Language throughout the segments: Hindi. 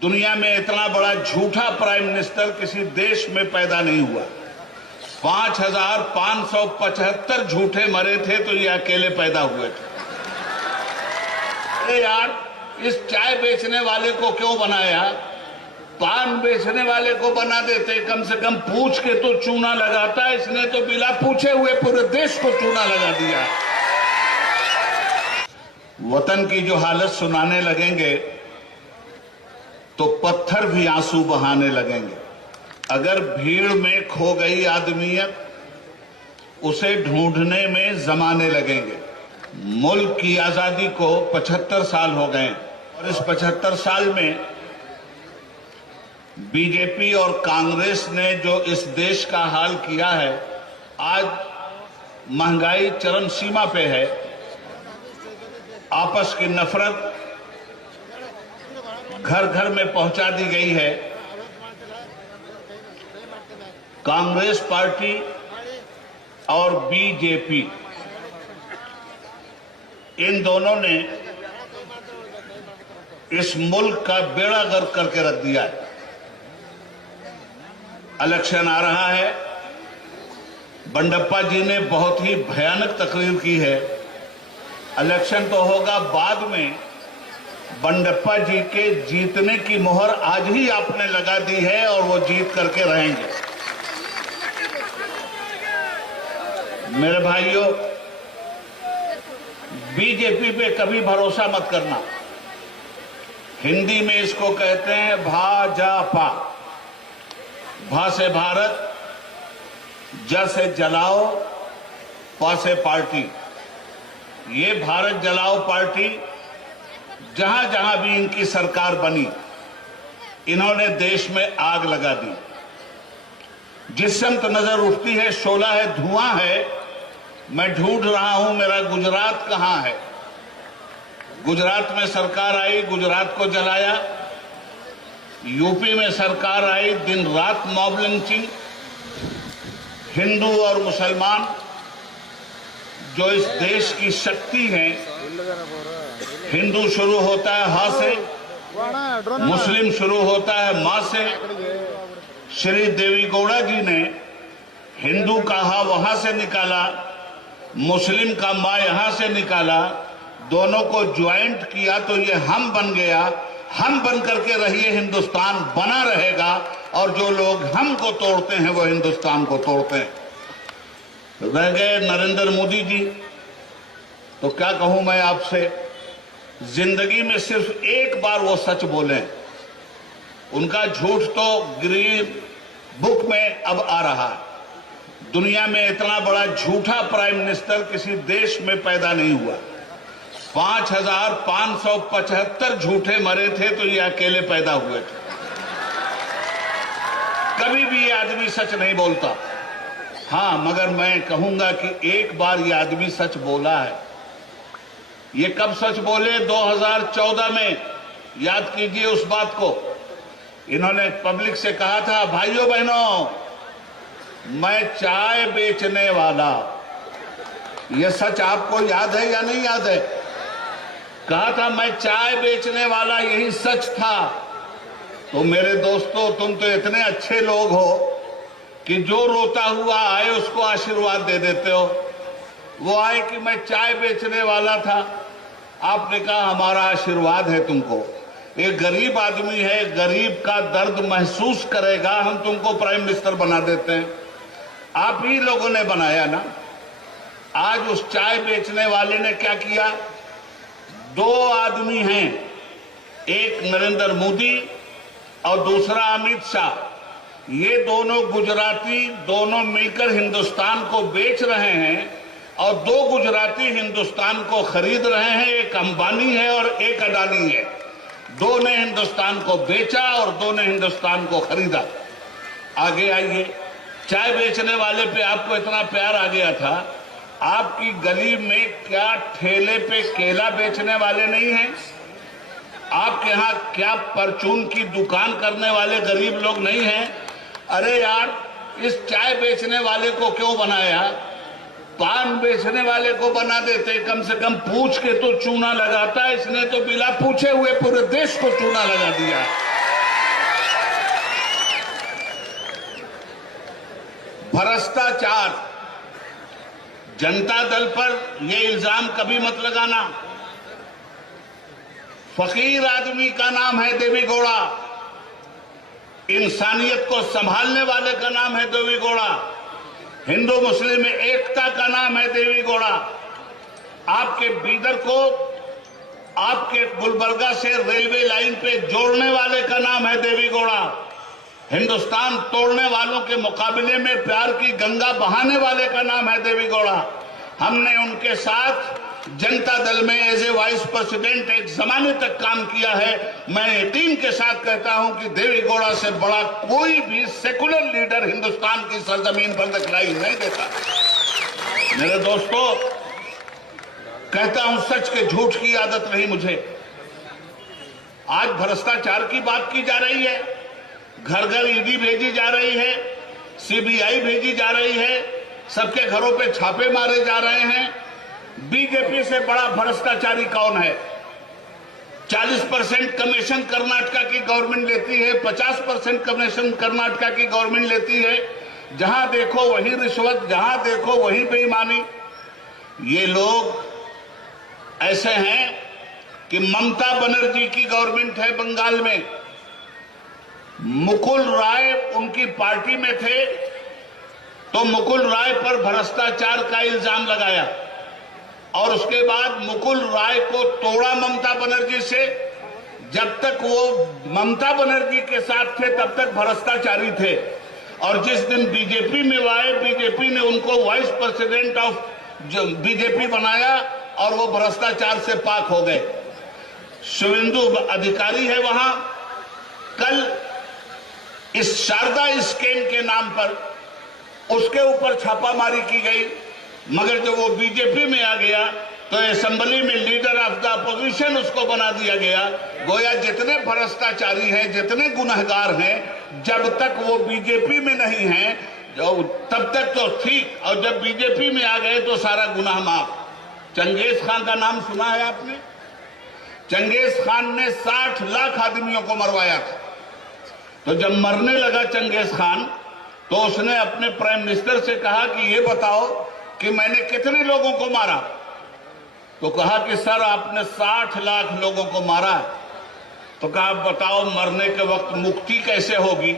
दुनिया में इतना बड़ा झूठा प्राइम मिनिस्टर किसी देश में पैदा नहीं हुआ। 5,575 झूठे मरे थे तो ये अकेले पैदा हुए थे। अरे यार, इस चाय बेचने वाले को क्यों बनाया? पान बेचने वाले को बना देते, कम से कम पूछ के तो चूना लगाता। इसने तो बिना पूछे हुए पूरे देश को चूना लगा दिया। वतन की जो हालत सुनाने लगेंगे तो पत्थर भी आंसू बहाने लगेंगे। अगर भीड़ में खो गई आदमियत, उसे ढूंढने में जमाने लगेंगे। मुल्क की आजादी को 75 साल हो गए और इस 75 साल में बीजेपी और कांग्रेस ने जो इस देश का हाल किया है, आज महंगाई चरम सीमा पे है, आपस की नफरत घर घर में पहुंचा दी गई है। कांग्रेस पार्टी और बीजेपी, इन दोनों ने इस मुल्क का बेड़ा गर्क करके रख दिया है। इलेक्शन आ रहा है। बंडप्पा जी ने बहुत ही भयानक तकरीर की है। इलेक्शन तो होगा बाद में, बंडप्पा जी के जीतने की मोहर आज ही आपने लगा दी है और वो जीत करके रहेंगे। मेरे भाइयों, बीजेपी पे कभी भरोसा मत करना। हिंदी में इसको कहते हैं भाजपा। भा से भारत, ज से जलाओ, पा से पार्टी। ये भारत जलाओ पार्टी, जहां जहां भी इनकी सरकार बनी, इन्होंने देश में आग लगा दी। जिस समत नजर उठती है शोला है, धुआं है। मैं ढूंढ रहा हूं मेरा गुजरात कहां है। गुजरात में सरकार आई, गुजरात को जलाया। यूपी में सरकार आई, दिन रात मॉब लिंचिंग। हिंदू और मुसलमान जो इस देश की शक्ति हैं, हिंदू शुरू होता है हा से, मुस्लिम शुरू होता है मां से। श्री देवी गौड़ा जी ने हिंदू का हा वहां से निकाला, मुस्लिम का मां यहां से निकाला, दोनों को ज्वाइंट किया तो ये हम बन गया। हम बन करके रहिए, हिंदुस्तान बना रहेगा। और जो लोग हम को तोड़ते हैं वो हिंदुस्तान को तोड़ते हैं। रह गए नरेंद्र मोदी जी, तो क्या कहूं मैं आपसे, जिंदगी में सिर्फ एक बार वो सच बोले। उनका झूठ तो ग्रीन बुक में अब आ रहा है। दुनिया में इतना बड़ा झूठा प्राइम मिनिस्टर किसी देश में पैदा नहीं हुआ। 5,575 झूठे मरे थे तो ये अकेले पैदा हुए थे। कभी भी ये आदमी सच नहीं बोलता। हाँ, मगर मैं कहूंगा कि एक बार ये आदमी सच बोला है। ये कब सच बोले? 2014 में। याद कीजिए उस बात को। इन्होंने पब्लिक से कहा था, भाइयों बहनों, मैं चाय बेचने वाला। ये सच आपको याद है या नहीं याद है? कहा था मैं चाय बेचने वाला, यही सच था। तो मेरे दोस्तों, तुम तो इतने अच्छे लोग हो कि जो रोता हुआ आए उसको आशीर्वाद दे देते हो। वो आए कि मैं चाय बेचने वाला था, आपने कहा हमारा आशीर्वाद है तुमको। एक गरीब आदमी है, गरीब का दर्द महसूस करेगा, हम तुमको प्राइम मिनिस्टर बना देते हैं। आप ही लोगों ने बनाया ना। आज उस चाय बेचने वाले ने क्या किया? दो आदमी हैं, एक नरेंद्र मोदी और दूसरा अमित शाह। ये दोनों गुजराती, दोनों मिलकर हिंदुस्तान को बेच रहे हैं और दो गुजराती हिंदुस्तान को खरीद रहे हैं। एक अंबानी है और एक अडानी है। दो ने हिंदुस्तान को बेचा और दो ने हिंदुस्तान को खरीदा। आगे आइए, चाय बेचने वाले पे आपको इतना प्यार आ गया था। आपकी गली में क्या ठेले पे केला बेचने वाले नहीं हैं? आपके यहां क्या परचून की दुकान करने वाले गरीब लोग नहीं हैं? अरे यार, इस चाय बेचने वाले को क्यों बनाया? पान बेचने वाले को बना देते, कम से कम पूछ के तो चूना लगाता। इसने तो बिना पूछे हुए पूरे देश को चूना लगा दिया। भ्रष्टाचार, जनता दल पर यह इल्जाम कभी मत लगाना। फकीर आदमी का नाम है देवी गौड़ा, इंसानियत को संभालने वाले का नाम है देवी गौड़ा, हिंदू मुस्लिम में एकता का नाम है देवी गौड़ा। आपके बीदर को आपके गुलबर्गा से रेलवे लाइन पे जोड़ने वाले का नाम है देवी गौड़ा। हिंदुस्तान तोड़ने वालों के मुकाबले में प्यार की गंगा बहाने वाले का नाम है देवी गौड़ा। हमने उनके साथ जनता दल में एज ए वाइस प्रेसिडेंट एक जमाने तक काम किया है। मैं यकीन के साथ कहता हूं कि देवी गौड़ा से बड़ा कोई भी सेकुलर लीडर हिंदुस्तान की सरजमीन पर दिखलाई नहीं देता। मेरे दोस्तों, कहता हूं सच के झूठ की आदत रही मुझे। आज भ्रष्टाचार की बात की जा रही है, घर घर ईडी भेजी जा रही है, सीबीआई भेजी जा रही है, सबके घरों पे छापे मारे जा रहे हैं। बीजेपी से बड़ा भ्रष्टाचारी कौन है? 40% कमीशन कर्नाटका की गवर्नमेंट लेती है, 50% कमीशन कर्नाटका की गवर्नमेंट लेती है। जहां देखो वही रिश्वत, जहां देखो वही बेईमानी। ये लोग ऐसे हैं कि ममता बनर्जी की गवर्नमेंट है बंगाल में, मुकुल राय उनकी पार्टी में थे, तो मुकुल राय पर भ्रष्टाचार का इल्जाम लगाया और उसके बाद मुकुल राय को तोड़ा ममता बनर्जी से। जब तक वो ममता बनर्जी के साथ थे तब तक भ्रष्टाचारी थे, और जिस दिन बीजेपी में वो आए, बीजेपी ने उनको वाइस प्रेसिडेंट ऑफ बीजेपी बनाया और वो भ्रष्टाचार से पाक हो गए। शुभेंदु अधिकारी है वहां। कल इस शारदा स्कैम के नाम पर उसके ऊपर छापामारी की गई, मगर जब वो बीजेपी में आ गया तो असेंबली में लीडर ऑफ द अपोजिशन उसको बना दिया गया। गोया जितने भ्रष्टाचारी हैं, जितने गुनहगार हैं, जब तक वो बीजेपी में नहीं हैं तब तक तो ठीक, और जब बीजेपी में आ गए तो सारा गुनाह माफ। चंगेज खान का नाम सुना है आपने? चंगेज खान ने 60 लाख आदमियों को मरवाया था। तो जब मरने लगा चंगेज खान तो उसने अपने प्राइम मिनिस्टर से कहा कि ये बताओ कि मैंने कितने लोगों को मारा। तो कहा कि सर आपने 60 लाख लोगों को मारा है। तो कहा बताओ मरने के वक्त मुक्ति कैसे होगी,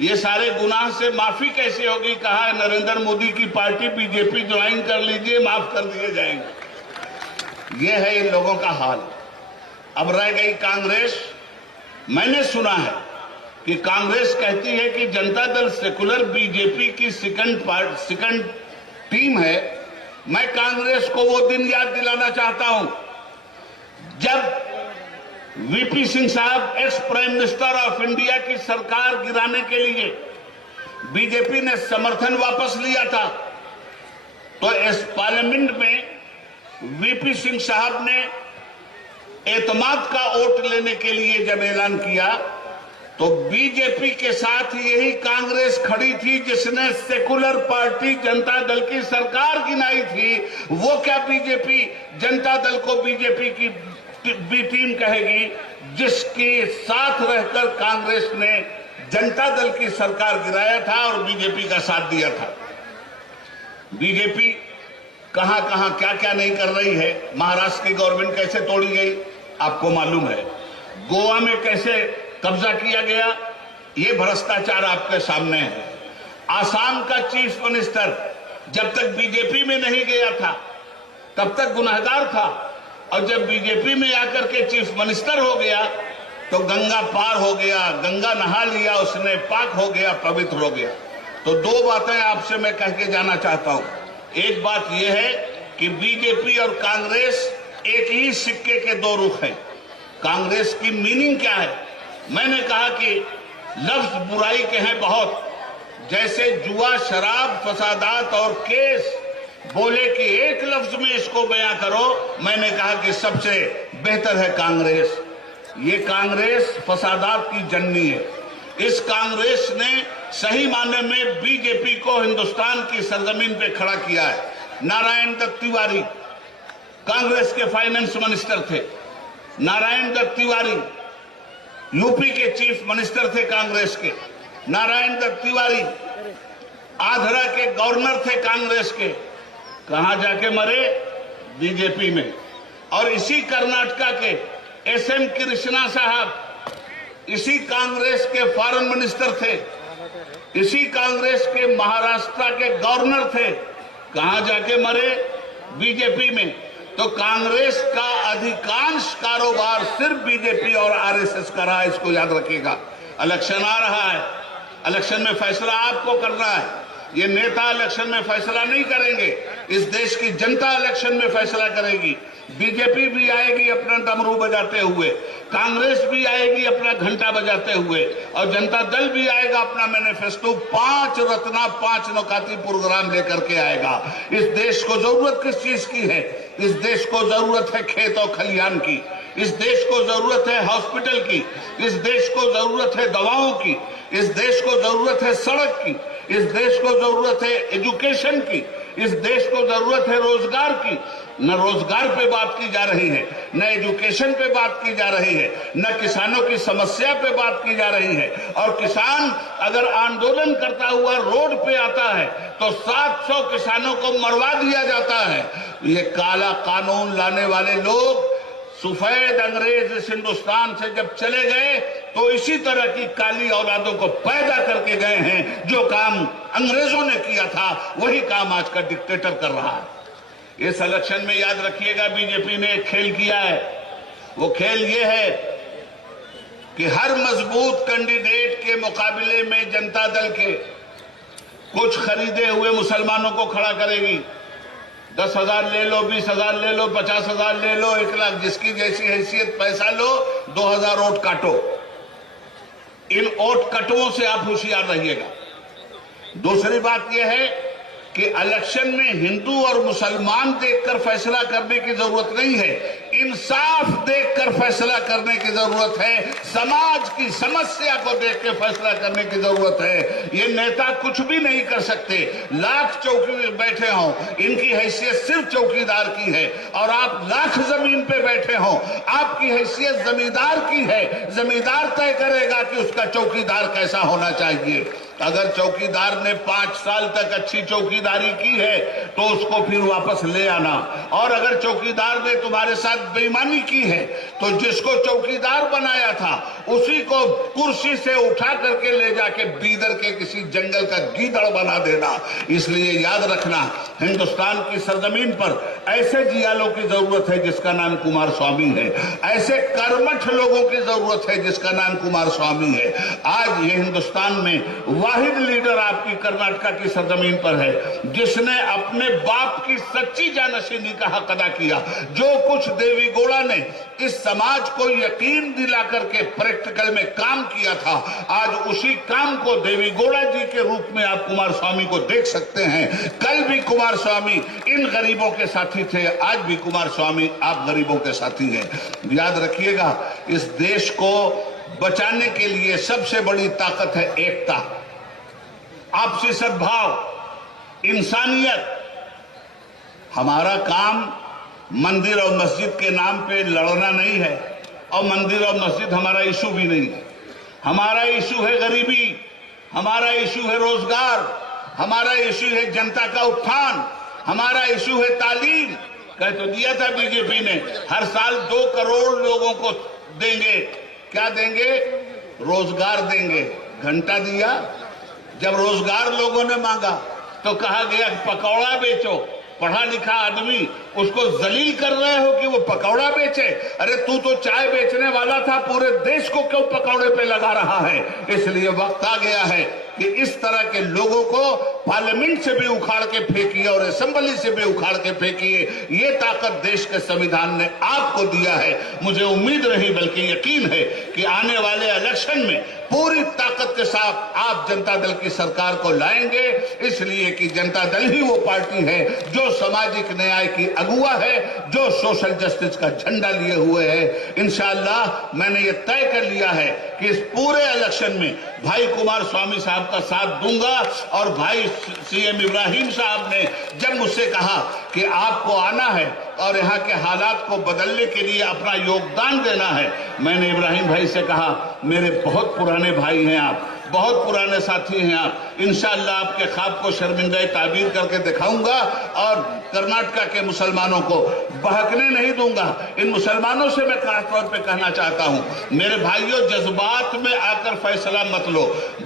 ये सारे गुनाह से माफी कैसे होगी? कहा नरेंद्र मोदी की पार्टी बीजेपी ज्वाइन कर लीजिए, माफ कर दिए जाएंगे। ये है इन लोगों का हाल। अब रह गई कांग्रेस। मैंने सुना है कि कांग्रेस कहती है कि जनता दल सेकुलर बीजेपी की सेकंड टीम है। मैं कांग्रेस को वो दिन याद दिलाना चाहता हूं जब वीपी सिंह साहब ex prime minister of India की सरकार गिराने के लिए बीजेपी ने समर्थन वापस लिया था। तो इस पार्लियामेंट में वीपी सिंह साहब ने एतमाद का वोट लेने के लिए जब ऐलान किया तो बीजेपी के साथ यही कांग्रेस खड़ी थी जिसने सेकुलर पार्टी जनता दल की सरकार गिनाई थी। वो क्या बीजेपी जनता दल को बीजेपी की बी टीम कहेगी जिसके साथ रहकर कांग्रेस ने जनता दल की सरकार गिराया था और बीजेपी का साथ दिया था। बीजेपी कहां कहां क्या क्या नहीं कर रही है। महाराष्ट्र की गवर्नमेंट कैसे तोड़ी गई आपको मालूम है। गोवा में कैसे कब्जा किया गया, ये भ्रष्टाचार आपके सामने है। आसाम का चीफ मिनिस्टर जब तक बीजेपी में नहीं गया था तब तक गुनहगार था, और जब बीजेपी में आकर के चीफ मिनिस्टर हो गया तो गंगा पार हो गया, गंगा नहा लिया उसने, पाक हो गया, पवित्र हो गया। तो दो बातें आपसे मैं कह के जाना चाहता हूं। एक बात यह है कि बीजेपी और कांग्रेस एक ही सिक्के के दो रुख हैं। कांग्रेस की मीनिंग क्या है? मैंने कहा कि लफ्ज बुराई के हैं बहुत, जैसे जुआ, शराब, फसादात और केस। बोले कि एक लफ्ज में इसको बयां करो, मैंने कहा कि सबसे बेहतर है कांग्रेस। ये कांग्रेस फसादात की जननी है। इस कांग्रेस ने सही माने में बीजेपी को हिंदुस्तान की सरजमीन पे खड़ा किया है। नारायण दत्त तिवारी कांग्रेस के फाइनेंस मिनिस्टर थे। नारायण दत्त तिवारी यूपी के चीफ मिनिस्टर थे कांग्रेस के। नारायण दत्त तिवारी आंध्रा के गवर्नर थे कांग्रेस के, कहां जाके मरे? बीजेपी में। और इसी कर्नाटका के एसएम कृष्णा साहब इसी कांग्रेस के फॉरेन मिनिस्टर थे, इसी कांग्रेस के महाराष्ट्र के गवर्नर थे, कहां जाके मरे? बीजेपी में। तो कांग्रेस का अधिकांश कारोबार सिर्फ बीजेपी और आरएसएस कर रहा है, इसको याद रखिएगा। इलेक्शन आ रहा है, इलेक्शन में फैसला आपको करना है। ये नेता इलेक्शन में फैसला नहीं करेंगे, इस देश की जनता इलेक्शन में फैसला करेगी। बीजेपी भी आएगी अपना डमरू बजाते हुए, कांग्रेस भी आएगी अपना घंटा बजाते हुए, और जनता दल भी आएगा अपना मैनिफेस्टो 5 रत्ना 5 नौकाती प्रोग्राम लेकर के आएगा। इस देश को जरूरत किस चीज की है? इस देश को जरूरत है खेत और खलिहान की, इस देश को जरूरत है हॉस्पिटल की, इस देश को जरूरत है दवाओं की, इस देश को जरूरत है सड़क की, इस देश को जरूरत है एजुकेशन की, इस देश को जरूरत है रोजगार की। न रोजगार पे बात की जा रही है, न एजुकेशन पे बात की जा रही है, न किसानों की समस्या पे बात की जा रही है। और किसान अगर आंदोलन करता हुआ रोड पे आता है तो 700 किसानों को मरवा दिया जाता है। ये काला कानून लाने वाले लोग सफेद अंग्रेज इस हिंदुस्तान से जब चले गए तो इसी तरह की काली औलादों को पैदा करके गए हैं। जो काम अंग्रेजों ने किया था वही काम आज का डिक्टेटर कर रहा है। इस इलेक्शन में याद रखिएगा, बीजेपी ने एक खेल किया है। वो खेल ये है कि हर मजबूत कैंडिडेट के मुकाबले में जनता दल के कुछ खरीदे हुए मुसलमानों को खड़ा करेगी। 10,000 ले लो, 20,000 ले लो, 50,000 ले लो, 1 लाख, जिसकी जैसी हैसियत पैसा लो, 2,000 वोट काटो। इन वोट कटुओं से आप होशियार रहिएगा। दूसरी बात यह है कि इलेक्शन में हिंदू और मुसलमान देखकर फैसला करने की जरूरत नहीं है, इंसाफ देखकर फैसला करने की जरूरत है, समाज की समस्या को देख के फैसला करने की जरूरत है। ये नेता कुछ भी नहीं कर सकते, लाख चौकी में बैठे हों, इनकी हैसियत सिर्फ चौकीदार की है, और आप लाख जमीन पे बैठे हों, आपकी हैसियत जमींदार की है। जमींदार तय करेगा कि उसका चौकीदार कैसा होना चाहिए। अगर चौकीदार ने 5 साल तक अच्छी चौकीदारी की है तो उसको फिर वापस ले आना, और अगर चौकीदार ने तुम्हारे साथ बेईमानी की है तो जिसको चौकीदार बनाया था उसी को कुर्सी से उठा करके ले जाके बीदर के किसी जंगल का गीदड़ बना देना। इसलिए याद रखना, हिंदुस्तान की सरजमीन पर ऐसे जियालों की जरूरत है जिसका नाम कुमार स्वामी है, ऐसे कर्मठ लोगों की जरूरत है जिसका नाम कुमार स्वामी है। आज ये हिंदुस्तान में वाहिद लीडर आपकी कर्नाटका की सरजमीन पर है जिसने अपने बाप की सच्ची जानशीनी का हक अदा किया। जो कुछ देवी गौड़ा ने इस समाज को यकीन दिला करके प्रैक्टिकल में काम किया था, आज उसी काम को देवी गौड़ा जी के रूप में आप कुमार स्वामी को देख सकते हैं। कल भी कुमार स्वामी इन गरीबों के साथी थे, आज भी कुमार स्वामी आप गरीबों के साथी हैं। याद रखिएगा, इस देश को बचाने के लिए सबसे बड़ी ताकत है एकता, आपसी सद्भाव, इंसानियत। हमारा काम मंदिर और मस्जिद के नाम पे लड़ना नहीं है, और मंदिर और मस्जिद हमारा इशू भी नहीं है। हमारा इशू है गरीबी, हमारा इशू है रोजगार, हमारा इशू है जनता का उत्थान, हमारा इशू है तालीम। कह तो दिया था बीजेपी ने, हर साल 2 करोड़ लोगों को देंगे। क्या देंगे? रोजगार देंगे। घंटा दिया। जब रोजगार लोगों ने मांगा तो कहा गया पकौड़ा बेचो। पढ़ा लिखा आदमी, उसको जलील कर रहे हो कि वो पकौड़ा बेचे। अरे तू तो चाय बेचने वाला था, पूरे देश को क्यों पकौड़े पे लगा रहा है? इसलिए वक्त आ गया है कि इस तरह के लोगों को पार्लियामेंट से भी उखाड़ के फेंकिए और असेंबली से भी उखाड़ के फेंकिए। ये ताकत देश के संविधान ने आपको दिया है। मुझे उम्मीद नहीं बल्कि यकीन है कि आने वाले इलेक्शन में पूरी ताकत के साथ आप जनता दल की सरकार को लाएंगे, इसलिए कि जनता दल ही वो पार्टी है जो सामाजिक न्याय की अगुवा है, जो सोशल जस्टिस का झंडा लिए हुए है। इंशाअल्लाह मैंने ये तय कर लिया है कि इस पूरे इलेक्शन में भाई कुमार स्वामी साहब का साथ दूंगा। और भाई सीएम इब्राहिम साहब ने जब मुझसे कहा कि आपको आना है और यहाँ के हालात को बदलने के लिए अपना योगदान देना है, मैंने इब्राहिम भाई से कहा, मेरे बहुत पुराने भाई हैं आप, बहुत पुराने साथी हैं आप। इंशाअल्लाह आपके ख्वाब को शर्मिंदा ताबीर करके दिखाऊंगा और कर्नाटका के मुसलमानों को बहकने नहीं दूंगा। इन मुसलमानों से मैं खास तौर पे कहना चाहता हूं, मेरे भाइयों, जज्बात में आकर फैसला मत लो,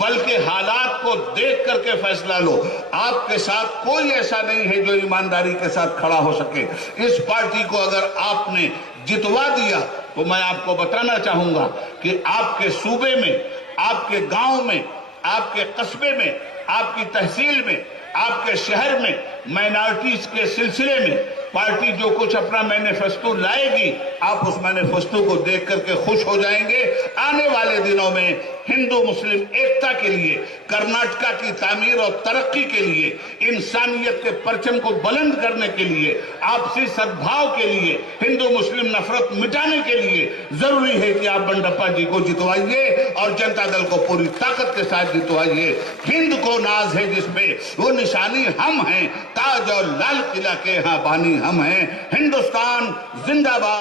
बल्कि हालात को देख करके फैसला लो। आपके साथ कोई ऐसा नहीं है जो ईमानदारी के साथ खड़ा हो सके। इस पार्टी को अगर आपने जितवा दिया तो मैं आपको बताना चाहूंगा कि आपके सूबे में, आपके गांव में, आपके कस्बे में, आपकी तहसील में, आपके शहर में माइनॉरिटीज के सिलसिले में पार्टी जो कुछ अपना मैनिफेस्टो लाएगी, आप उस मैनिफेस्टो को देख करके खुश हो जाएंगे। आने वाले दिनों में हिंदू मुस्लिम एकता के लिए, कर्नाटका की तामीर और तरक्की के लिए, इंसानियत के परचम को बुलंद करने के लिए, आपसी सद्भाव के लिए, हिंदू मुस्लिम नफरत मिटाने के लिए जरूरी है कि आप बंडप्पा जी को जितवाइए और जनता दल को पूरी ताकत के साथ जितवाइए। हिंद को नाज है जिसमें, वो निशानी हम हैं, ताज और लाल किला के यहाँ बानी हम हैं। हिंदुस्तान जिंदाबाद।